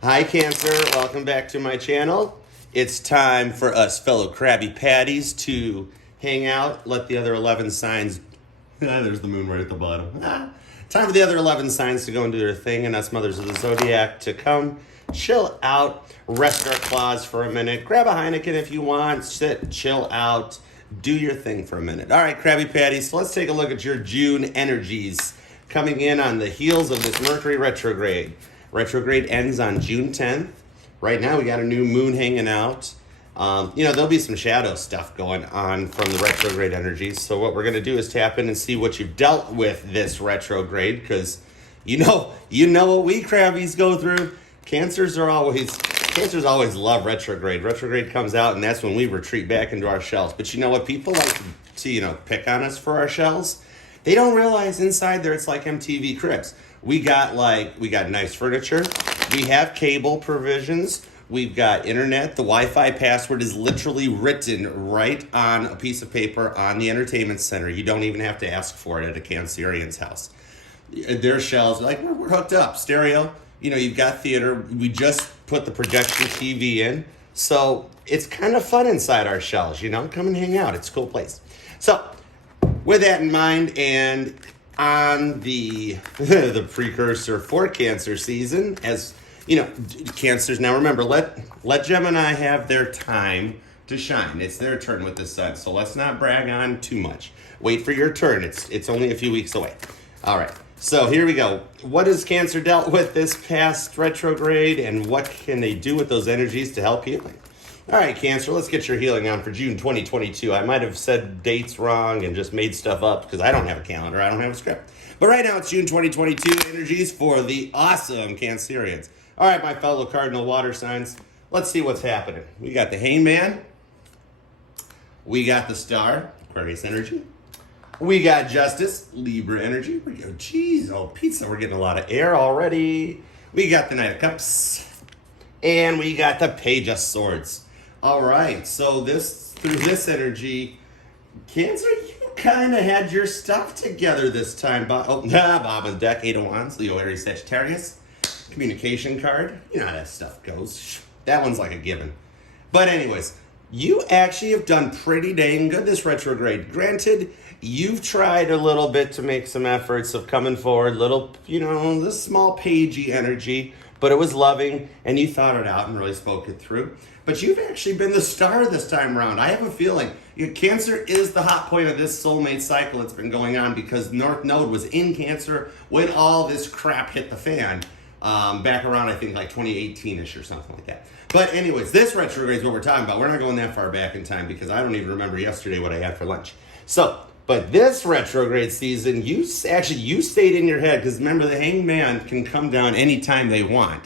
Hi Cancer, welcome back to my channel. It's time for us fellow Krabby Patties to hang out, let the other 11 signs, there's the moon right at the bottom. Time for the other 11 signs to go and do their thing, and us mothers of the Zodiac to come, chill out, rest our claws for a minute, grab a Heineken if you want, sit, chill out, do your thing for a minute. All right, Krabby Patties, so let's take a look at your June energies coming in on the heels of this Mercury retrograde. Retrograde ends on June 10th. Right now, we got a new moon hanging out. There'll be some shadow stuff going on from the retrograde energies. So what we're going to do is tap in and see what you've dealt with this retrograde, because you know what we Krabbies go through. Cancers always love retrograde. Retrograde comes out, and that's when we retreat back into our shells. But you know what? People like to pick on us for our shells. They don't realize inside there it's like MTV Cribs. We got nice furniture. We have cable provisions. We've got internet. The Wi-Fi password is literally written right on a piece of paper on the entertainment center. You don't even have to ask for it at a Cancerian's house. Their shells, we're hooked up. Stereo, you've got theater. We just put the projection TV in. So it's kind of fun inside our shells, Come and hang out. It's a cool place. So with that in mind, and on the precursor for Cancer season, as Cancers, now remember, let Gemini have their time to shine. It's their turn with the sun, so let's not brag on too much. Wait for your turn. It's only a few weeks away. All right, so here we go. What has Cancer dealt with this past retrograde, and what can they do with those energies to help healing? All right, Cancer, let's get your healing on for June 2022. I might have said dates wrong and just made stuff up because I don't have a calendar. I don't have a script. But right now it's June 2022 energies for the awesome Cancerians. All right, my fellow cardinal water signs, let's see what's happening. We got the Hangman. We got the Star, Aquarius energy. We got Justice, Libra energy. We go, geez, oh, pizza, we're getting a lot of air already. We got the Knight of Cups. And we got the Page of Swords. All right, so through this energy, Cancer, you kind of had your stuff together this time. Bottom of the deck, 8 of Wands, Leo, Aries, Sagittarius. Communication card. You know how that stuff goes. That one's like a given. But anyways, you actually have done pretty dang good this retrograde. Granted, you've tried a little bit to make some efforts of coming forward, this small pagey energy, but it was loving, and you thought it out and really spoke it through. But you've actually been the star this time around. I have a feeling Cancer is the hot point of this soulmate cycle that's been going on, because North Node was in Cancer when all this crap hit the fan, back around, I think, 2018-ish or something like that. But anyways, this retrograde is what we're talking about. We're not going that far back in time, because I don't even remember yesterday what I had for lunch. So, but this retrograde season, you stayed in your head, because remember, the Hangman can come down anytime they want.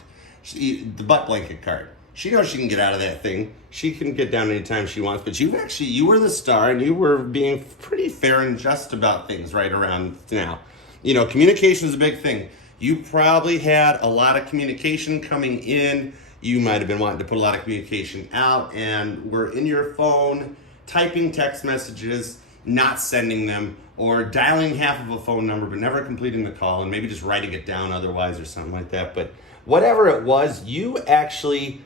The butt blanket card. She knows she can get out of that thing. She can get down anytime she wants, but you were the star, and you were being pretty fair and just about things right around now. Communication is a big thing. You probably had a lot of communication coming in. You might have been wanting to put a lot of communication out, and were in your phone, typing text messages, not sending them, or dialing half of a phone number but never completing the call, and maybe just writing it down otherwise or something like that. But whatever it was, you actually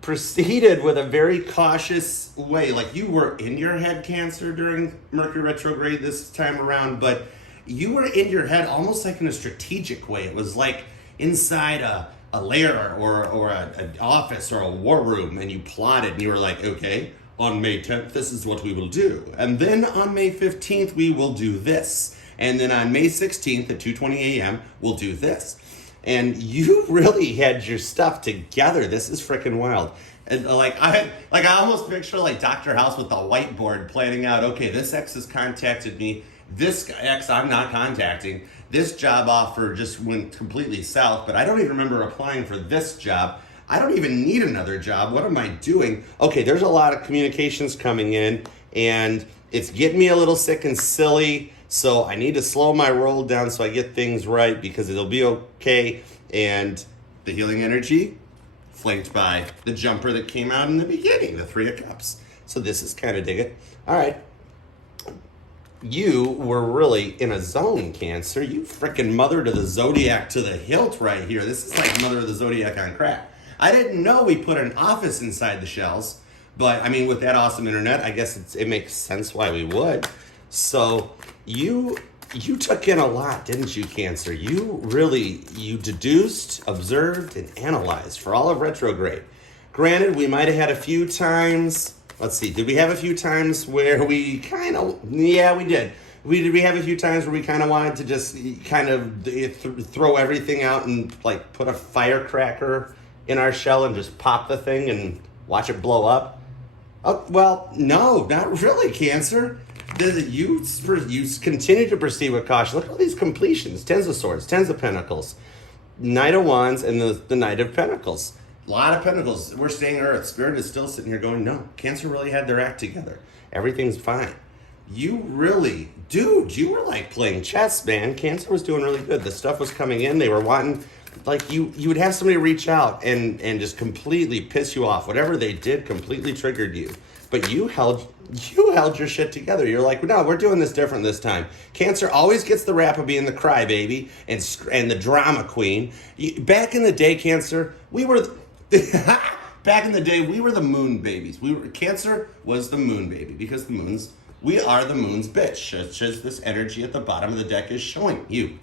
proceeded with a very cautious way. You were in your head, Cancer, during Mercury retrograde this time around, but you were in your head almost like in a strategic way. It was like inside a lair or an office or a war room, and you plotted, and you were like, okay, on May 10th, this is what we will do. And then on May 15th, we will do this. And then on May 16th at 2:20 a.m., we'll do this. And you really had your stuff together. This is freaking wild. And I almost picture Dr. House with the whiteboard planning out, okay, this X has contacted me. This X I'm not contacting. This job offer just went completely south, but I don't even remember applying for this job. I don't even need another job. What am I doing? Okay, there's a lot of communications coming in, and it's getting me a little sick and silly. So I need to slow my roll down so I get things right, because it'll be okay. And the healing energy, flanked by the jumper that came out in the beginning, the 3 of Cups. So this is kind of dig it. All right. You were really in a zone, Cancer. You freaking mother to the Zodiac to the hilt right here. This is like mother of the Zodiac on crack. I didn't know we put an office inside the shells, but I mean, with that awesome internet, I guess it makes sense why we would. So you took in a lot, didn't you, Cancer? You deduced, observed, and analyzed for all of retrograde. Granted, we might have had a few times. Let's see. Did we have a few times where we kind of? Yeah, we did. Did we have a few times where we kind of wanted to just kind of throw everything out and like put a firecracker in our shell and just pop the thing and watch it blow up? Oh, well, no, not really, Cancer. You continue to proceed with caution. Look at all these completions. Tens of Swords, Tens of Pentacles, Knight of Wands, and the Knight of Pentacles. A lot of Pentacles. We're staying Earth. Spirit is still sitting here going, no, Cancer really had their act together. Everything's fine. You really, dude, you were like playing chess, man. Cancer was doing really good. The stuff was coming in. They were wanting, like you would have somebody reach out and just completely piss you off. Whatever they did completely triggered you. But you held your shit together. You're like, no, we're doing this different this time. Cancer always gets the rap of being the crybaby and the drama queen. Back in the day, Cancer, we were back in the day we were the moon babies. Cancer was the moon baby because we are the moon's bitch. It's just this energy at the bottom of the deck is showing you.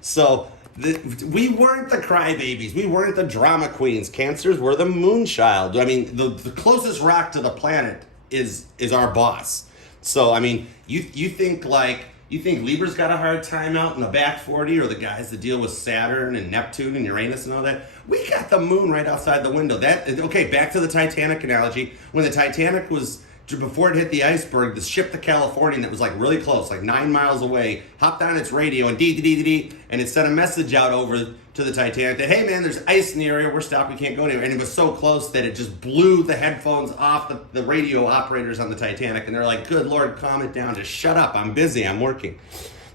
So we weren't the crybabies. We weren't the drama queens. Cancers were the moon child. I mean, the closest rock to the planet is our boss. So, I mean, you think Libra's got a hard time out in the back 40, or the guys that deal with Saturn and Neptune and Uranus and all that? We got the moon right outside the window. Okay, back to the Titanic analogy. When the Titanic was, before it hit the iceberg, the ship, the Californian, that was like really close, like 9 miles away, hopped on its radio and and it sent a message out over to the Titanic that, hey man, there's ice in the area, we're stopped, we can't go anywhere. And it was so close that it just blew the headphones off the radio operators on the Titanic. And they're like, good Lord, calm it down, just shut up, I'm busy, I'm working.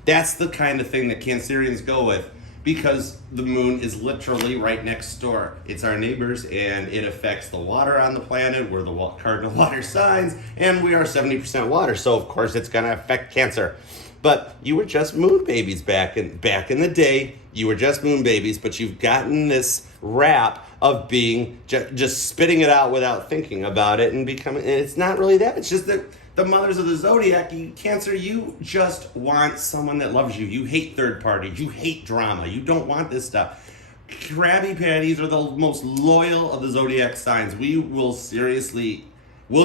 That's the kind of thing that Cancerians go with, because the moon is literally right next door. It's our neighbors, and it affects the water on the planet. We're the cardinal water signs, and we are 70% water, so of course it's gonna affect Cancer. But you were just moon babies back in the day. You were just moon babies, but you've gotten this rap of being just spitting it out without thinking about it and becoming. And it's not really that. It's just that the mothers of the Zodiac, Cancer, you just want someone that loves you. You hate third parties. You hate drama. You don't want this stuff. Krabby Patties are the most loyal of the Zodiac signs. We'll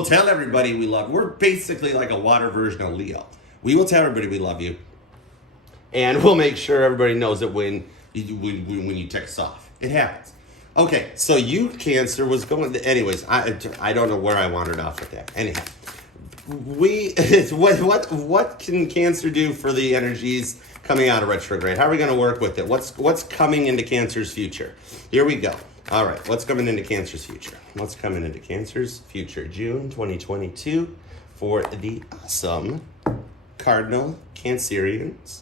tell everybody we love. We're basically like a water version of Leo. We will tell everybody we love you, and we'll make sure everybody knows it when you tick us off. It happens. Okay, so you, Cancer, was going. Anyways, I don't know where I wandered off with that. Anyhow, what can Cancer do for the energies coming out of retrograde? How are we going to work with it? What's coming into Cancer's future? Here we go. All right, what's coming into Cancer's future? What's coming into Cancer's future? June 2022 for the awesome Cardinal Cancerians.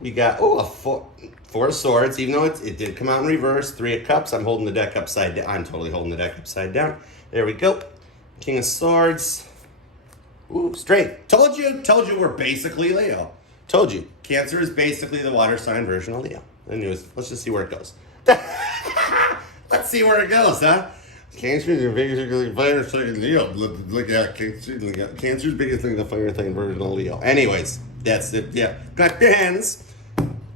We got four of Swords, even though it did come out in reverse. 3 of Cups. I'm holding the deck upside down. I'm totally holding the deck upside down. There we go. King of Swords. Ooh, straight. Told you we're basically Leo. Told you. Cancer is basically the water sign version of Leo. Anyways, let's just see where it goes. Let's see where it goes, huh? Cancer's your basically fire sign Leo. Look at Cancer's biggest thing, the fire sign version of Leo. Anyways, that's it. Yeah. Clap your hands.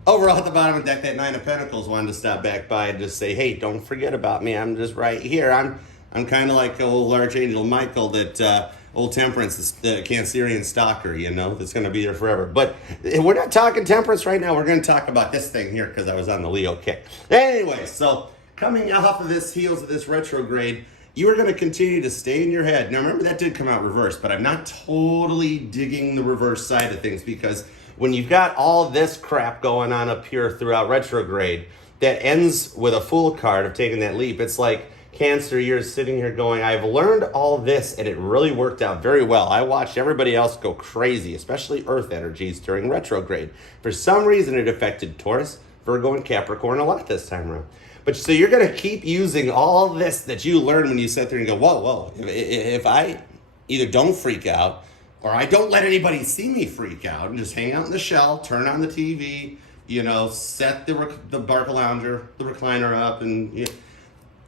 Overall, at the bottom of the deck, that 9 of Pentacles wanted to stop back by and just say, hey, don't forget about me. I'm just right here. I'm kind of like old Archangel Michael, that old Temperance, the Cancerian stalker, that's going to be there forever. But we're not talking Temperance right now. We're going to talk about this thing here because I was on the Leo kick. Anyway, so coming off of this heels of this retrograde, you are going to continue to stay in your head. Now, remember, that did come out reverse, but I'm not totally digging the reverse side of things, because when you've got all this crap going on up here throughout retrograde that ends with a Fool card of taking that leap, it's like, Cancer, you're sitting here going, I've learned all this, and it really worked out very well. I watched everybody else go crazy, especially Earth energies during retrograde. For some reason, it affected Taurus, Virgo, and Capricorn a lot this time around. But so you're going to keep using all this that you learn when you sit there and go, whoa. If I either don't freak out, or I don't let anybody see me freak out and just hang out in the shell, turn on the TV, set the Barca Lounger, the recliner up, and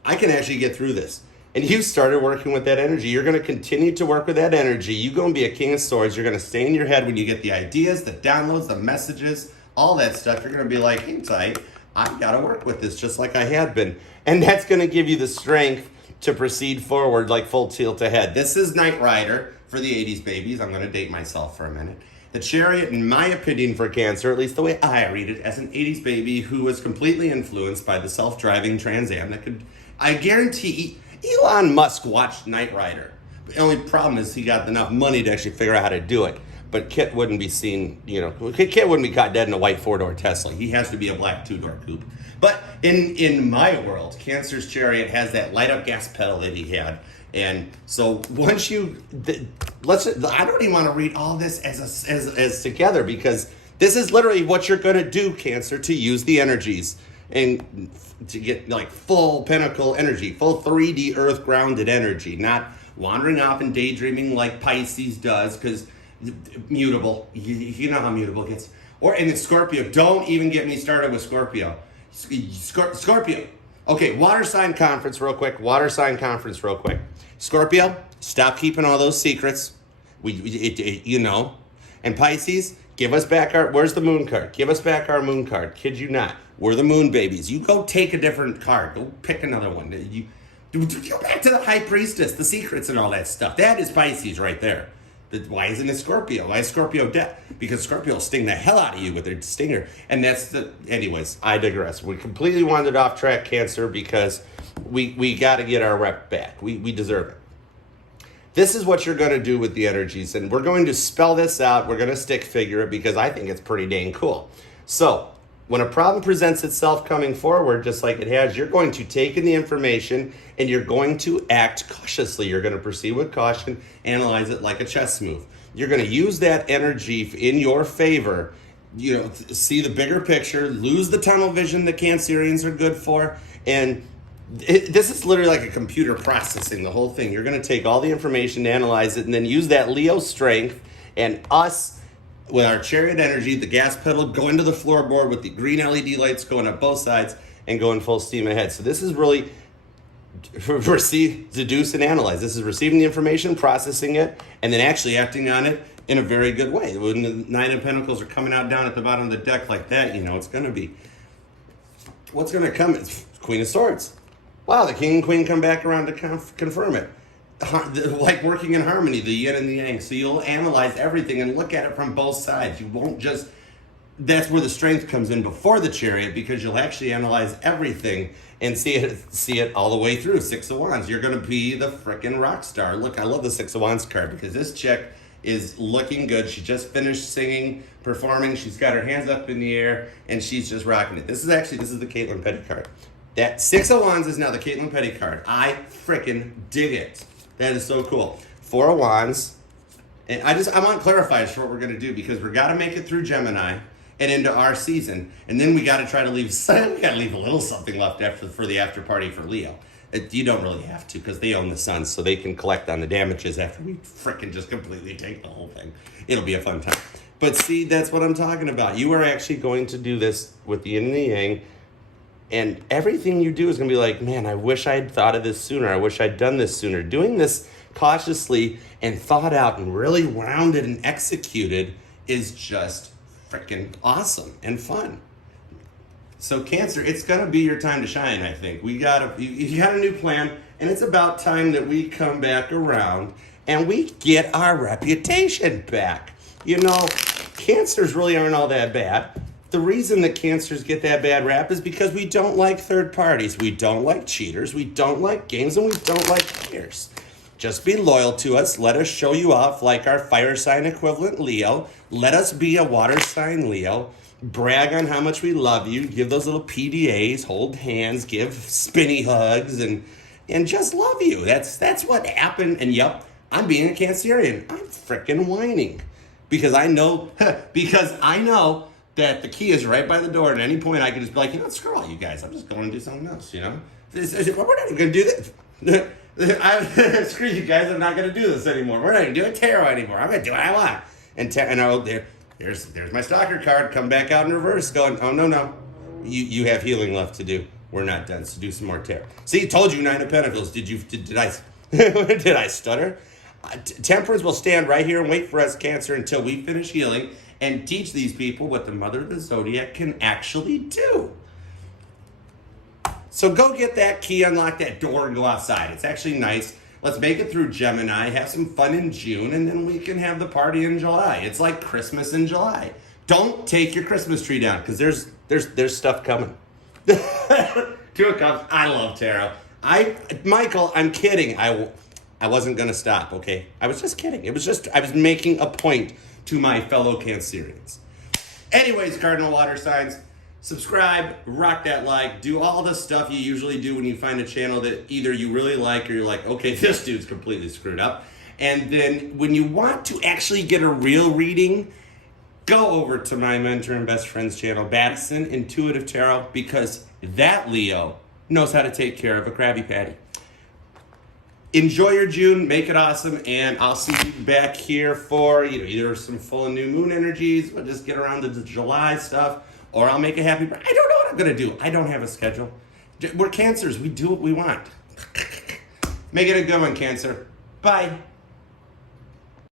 I can actually get through this. And you started working with that energy. You're going to continue to work with that energy. You're going to be a king of swords. You're going to stay in your head when you get the ideas, the downloads, the messages, all that stuff. You're going to be like, hang tight, I've got to work with this just like I had been. And that's going to give you the strength to proceed forward like full tilt ahead. This is Knight Rider for the 80s babies. I'm going to date myself for a minute. The Chariot, in my opinion, for Cancer, at least the way I read it, as an 80s baby who was completely influenced by the self-driving Trans Am that could, I guarantee, Elon Musk watched Knight Rider. The only problem is he got enough money to actually figure out how to do it. But Kit wouldn't be seen, Kit wouldn't be caught dead in a white 4-door Tesla. He has to be a black 2-door coupe. But in my world, Cancer's Chariot has that light up gas pedal that he had. And so once I don't even want to read all this as together, because this is literally what you're going to do, Cancer, to use the energies and to get like full pinnacle energy, full 3D earth grounded energy, not wandering off and daydreaming like Pisces does, because mutable, you know how mutable it gets. And it's Scorpio. Don't even get me started with Scorpio. Scorpio. Okay, water sign conference real quick. Scorpio, stop keeping all those secrets. And Pisces, give us back where's the moon card? Give us back our moon card. Kid you not. We're the moon babies. You go take a different card. Go pick another one. You go back to the high priestess, the secrets and all that stuff. That is Pisces right there. Why isn't it Scorpio? Why is Scorpio dead? Because Scorpio will sting the hell out of you with their stinger. And anyways, I digress. We completely wandered off track, Cancer, because we got to get our rep back. We deserve it. This is what you're going to do with the energies. And we're going to spell this out. We're going to stick figure it because I think it's pretty dang cool. So when a problem presents itself coming forward, just like it has, you're going to take in the information and you're going to act cautiously. You're going to proceed with caution, analyze it like a chess move. You're going to use that energy in your favor, see the bigger picture, lose the tunnel vision that Cancerians are good for. And this is literally like a computer processing the whole thing. You're going to take all the information, analyze it, and then use that Leo strength and us with our Chariot energy, the gas pedal, go into the floorboard with the green LED lights going up both sides and going full steam ahead. So this is really deduce and analyze. This is receiving the information, processing it, and then actually acting on it in a very good way. When the Nine of Pentacles are coming out down at the bottom of the deck like that, it's going to be, what's going to come? It's Queen of Swords. Wow, the King and Queen come back around to confirm it. Like working in harmony, the yin and the yang. So you'll analyze everything and look at it from both sides. You won't just, that's where the strength comes in before the Chariot, because you'll actually analyze everything and see it all the way through. Six of Wands. You're going to be the frickin' rock star. Look, I love the Six of Wands card because this chick is looking good. She just finished singing, performing. She's got her hands up in the air and she's just rocking it. This is the Caitlin Petty card. That Six of Wands is now the Caitlin Petty card. I frickin' dig it. That is so cool. Four of Wands. And I want clarifiers for what we're going to do, because we got to make it through Gemini and into our season. And then we got to try to leave a little something left for the after party for Leo. You don't really have to, because they own the sun, so they can collect on the damages after we frickin' just completely take the whole thing. It'll be a fun time. But see, that's what I'm talking about. You are actually going to do this with the yin and the yang. And everything you do is going to be like, man, I wish I'd thought of this sooner. I wish I'd done this sooner. Doing this cautiously and thought out and really rounded and executed is just freaking awesome and fun. So Cancer, it's going to be your time to shine, I think. You got a new plan, and it's about time that we come back around and we get our reputation back. Cancers really aren't all that bad. The reason that Cancers get that bad rap is because we don't like third parties. We don't like cheaters. We don't like games, and we don't like players. Just be loyal to us. Let us show you off like our fire sign equivalent Leo. Let us be a water sign Leo. Brag on how much we love you. Give those little PDAs, hold hands, give spinny hugs, and just love you. That's what happened. And yep, I'm being a Cancerian. I'm freaking whining because I know that the key is right by the door. At any point, I can just be like, screw all you guys. I'm just going to do something else, We're not even going to do this. Screw you guys. I'm not going to do this anymore. We're not even doing tarot anymore. I'm going to do what I want. And there's my stalker card. Come back out in reverse going, oh, no. You have healing left to do. we're not done. So do some more tarot. See, told you 9 of Pentacles. Did I did I stutter? Temperance will stand right here and wait for us, Cancer, until we finish healing and teach these people what the mother of the Zodiac can actually do. So go get that key, unlock that door, and go outside. It's actually nice. Let's make it through Gemini, have some fun in June, and then we can have the party in July. It's like Christmas in July. Don't take your Christmas tree down, because there's stuff coming. 2 of Cups. I love tarot. Michael, I'm kidding. I wasn't going to stop, okay? I was just kidding. I was making a point to my fellow Cancerians. Anyways, cardinal water signs, subscribe, rock that like, do all the stuff you usually do when you find a channel that either you really like or you're like, okay, this dude's completely screwed up. And then when you want to actually get a real reading, go over to my mentor and best friend's channel, Battison Intuitive Tarot, because that Leo knows how to take care of a Krabby Patty. Enjoy your June, make it awesome, and I'll see you back here for either some full and new moon energies, or just get around to the July stuff, or I'll make a happy. I don't know what I'm gonna do. I don't have a schedule. We're Cancers. We do what we want. Make it a good one, Cancer. Bye.